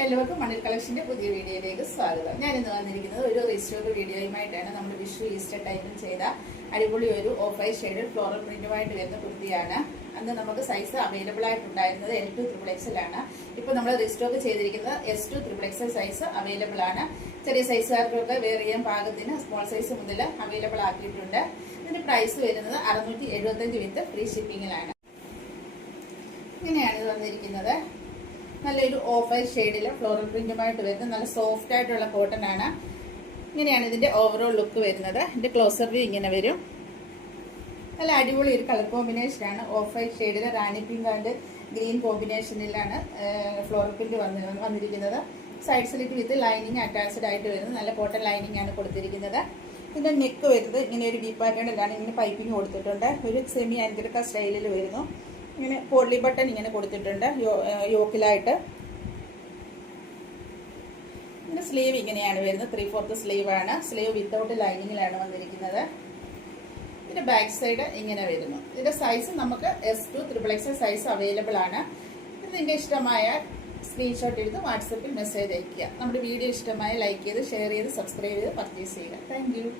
എല്ലാവർക്കും മണിൽ കളക്ഷന്റെ പുതിയ വീഡിയോയിലേക്ക് സ്വാഗതം. ഞാൻ ഇന്ന് വന്നിരിക്കുന്നത് ഒരു റീസ്റ്റോക്ക് വീഡിയോയുമായിട്ടാണ്. നമ്മൾ വിഷു ഈസ്റ്റർ ടൈമിൽ ചെയ്ത അടിപൊളി ഒരു ഓഫ് വൈറ്റ് ഷെയ്ഡ് ഫ്ലോറൽ പ്രിന്റുമായിട്ട് വരുന്ന കുർത്തിയാണ്. അന്ന് നമുക്ക് സൈസ് അവൈലബിൾ ആയിട്ടുണ്ടായിരുന്നത് L2 XXL ആണ്. ഇപ്പോൾ നമ്മൾ റീസ്റ്റോക്ക് ചെയ്തിരിക്കുന്നത് S2 XXL സൈസ് അവൈലബിൾ ആണ്. ചെറിയ സൈസുകാർക്കൊക്കെ വെയർ ചെയ്യാൻ പാകത്തിന് സ്മോൾ സൈസ് മുതൽ അവൈലബിൾ ആക്കിയിട്ടുണ്ട്. ഇതിന്റെ പ്രൈസ് വരുന്നത് 675 വിത്ത് ഫ്രീ ഷിപ്പിങ്ങിലാണ്. ഇങ്ങനെയാണ് ഇത് വന്നിരിക്കുന്നത്. നല്ലൊരു ഓഫ് വൈറ്റ് ഷെയ്ഡിൽ ഫ്ലോറൽ പ്രിന്റുമായിട്ട് വരുന്നത് നല്ല സോഫ്റ്റ് ആയിട്ടുള്ള കോട്ടൺ ആണ്. ഇങ്ങനെയാണ് ഇതിന്റെ ഓവറോൾ ലുക്ക് വരുന്നത്. ഇതിന്റെ ക്ലോസർ വ്യൂ ഇങ്ങനെ വരും. നല്ല അടിപൊളി ഒരു കളർ കോമ്പിനേഷനാണ്. ഓഫ് വൈറ്റ് ഷെയ്ഡിൽ റാണി പിങ്ക് ആൻഡ് ഗ്രീൻ കോമ്പിനേഷനിലാണ് ഫ്ലോറൽ പ്രിന്റ് വന്നിരിക്കുന്നത്. Side slit with lining attached ആയിട്ട് വരുന്നത്. നല്ല കോട്ടൺ ലൈനിങ് ആണ് കൊടുത്തിരിക്കുന്നത്. ഇതിന്റെ നെക്ക് വരുന്നത് ഇങ്ങനെ ഒരു വി പാറ്റേണിലാണ്. ഇങ്ങനെ പൈപ്പിംഗ് കൊടുത്തിട്ടുണ്ട്. ഒരു സെമി ആൻഗ്രക്ക സ്റ്റൈലിൽ വരുന്നു. ഇങ്ങനെ പോളി ബട്ടൺ ഇങ്ങനെ കൊടുത്തിട്ടുണ്ട് യോക്കിലായിട്ട്. ഇതിന്റെ സ്ലീവ് ഇങ്ങനെയാണ് വരുന്നത്. 3/4 സ്ലീവ് ആണ്. സ്ലീവ് വിത്തൗട്ട് ലൈനിങ്ങിലാണ് വന്നിരിക്കുന്നത്. ഇതിന്റെ ബാക്ക് സൈഡ് ഇങ്ങനെ വരുന്നു. ഇതിന്റെ സൈസ് നമുക്ക് S2 XXL സൈസ് അവൈലബിൾ ആണ്. ഇത് നിങ്ങൾക്ക് ഇഷ്ടമായ സ്ക്രീൻഷോട്ട് എടുത്ത് വാട്സപ്പിൽ മെസ്സേജ് അയയ്ക്കുക. നമ്മുടെ വീഡിയോ ഇഷ്ടമായ ലൈക്ക് ചെയ്ത് ഷെയർ ചെയ്ത് സബ്സ്ക്രൈബ് ചെയ്ത് പർച്ചേസ് ചെയ്യുക. Thank you.